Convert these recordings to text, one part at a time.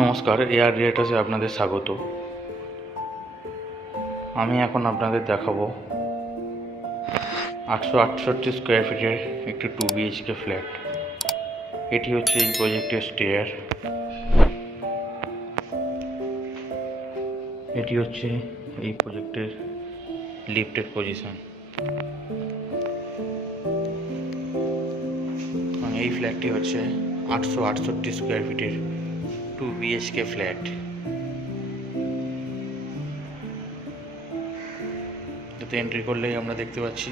নমস্কার, এয়ার রিয়েটাসে আপনাদের স্বাগত। আমি এখন আপনাদের দেখাবো 868 স্কোয়ার ফিটের একটি 2 BHK ফ্ল্যাট। এটি হচ্ছে এই প্রজেক্টের স্টেয়ার, এটি হচ্ছে এই প্রজেক্টের লিফটের পজিশন। এই ফ্ল্যাটটি হচ্ছে 868 স্কোয়ার ফিটের 2 BHK ফ্ল্যাট। যাতে এন্ট্রি করলেই আমরা দেখতে পাচ্ছি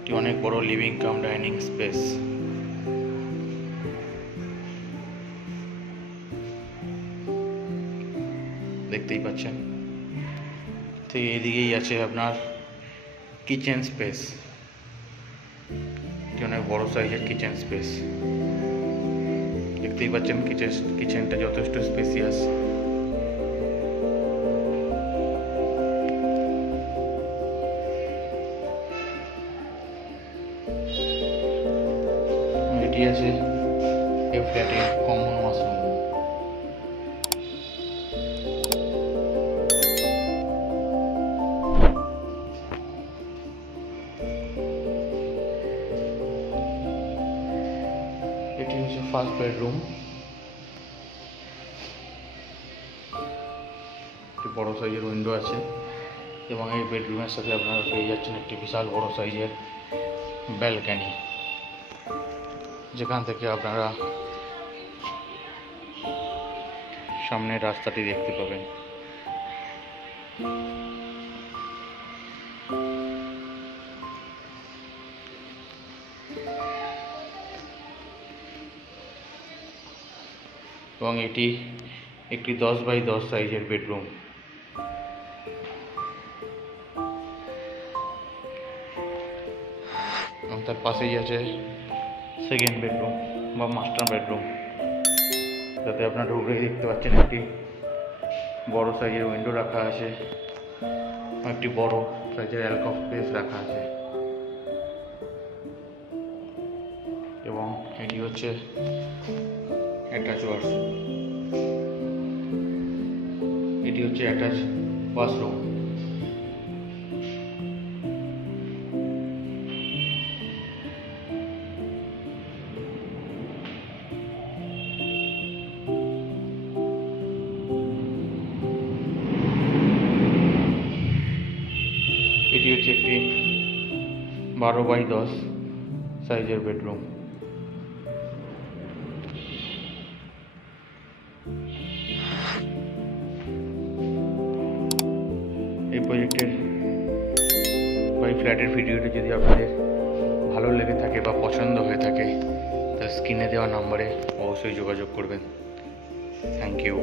এটি অনেক বড় লিভিং কাম ডাইনিং স্পেস। দেখতেই পাচ্ছেন। তো এদিকেই আছে আপনার কিচেন স্পেস, অনেক বড় সাইজের কিচেন স্পেস। দেখতেই পাচ্ছেন কিচেনটা যথেষ্ট স্পেসিয়াস। এটি আছে এই ফ্ল্যাটের কমন ওয়াশরুম। এটি হচ্ছে ফার্স্ট বেডরুম। একটি বড় সাইজের উইন্ডো আছে এবং এই বেডরুমের সাথে আপনারা পেয়ে যাচ্ছেন একটি বিশাল বড় সাইজের ব্যালকনি, যেখান থেকে আপনারা সামনের রাস্তাটি দেখতে পাবেন। এবং এটি একটি 10 বাই 10 সাইজের বেডরুম। এবং তার পাশেই আছে সেকেন্ড বেডরুম বা মাস্টার বেডরুম, যাতে আপনারা ঢুকলেই দেখতে পাচ্ছেন একটি বড় সাইজের উইন্ডো রাখা আছে, একটি বড় সাইজের অ্যালকভ স্পেস রাখা আছে। এবং এটি হচ্ছে অ্যাটাচ ওয়াশরুম। এটি হচ্ছে অ্যাটাচ ওয়াশরুম। এটি হচ্ছে একটি 12 বাই 10 সাইজের বেডরুম। এই প্রজেক্টের বা এই ফ্ল্যাটের ভিডিওটি যদি আপনাদের ভালো লেগে থাকে বা পছন্দ হয়ে থাকে, তাহলে স্ক্রিনে দেওয়া নম্বরে অবশ্যই যোগাযোগ করবেন। Thank you.